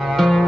Thank you.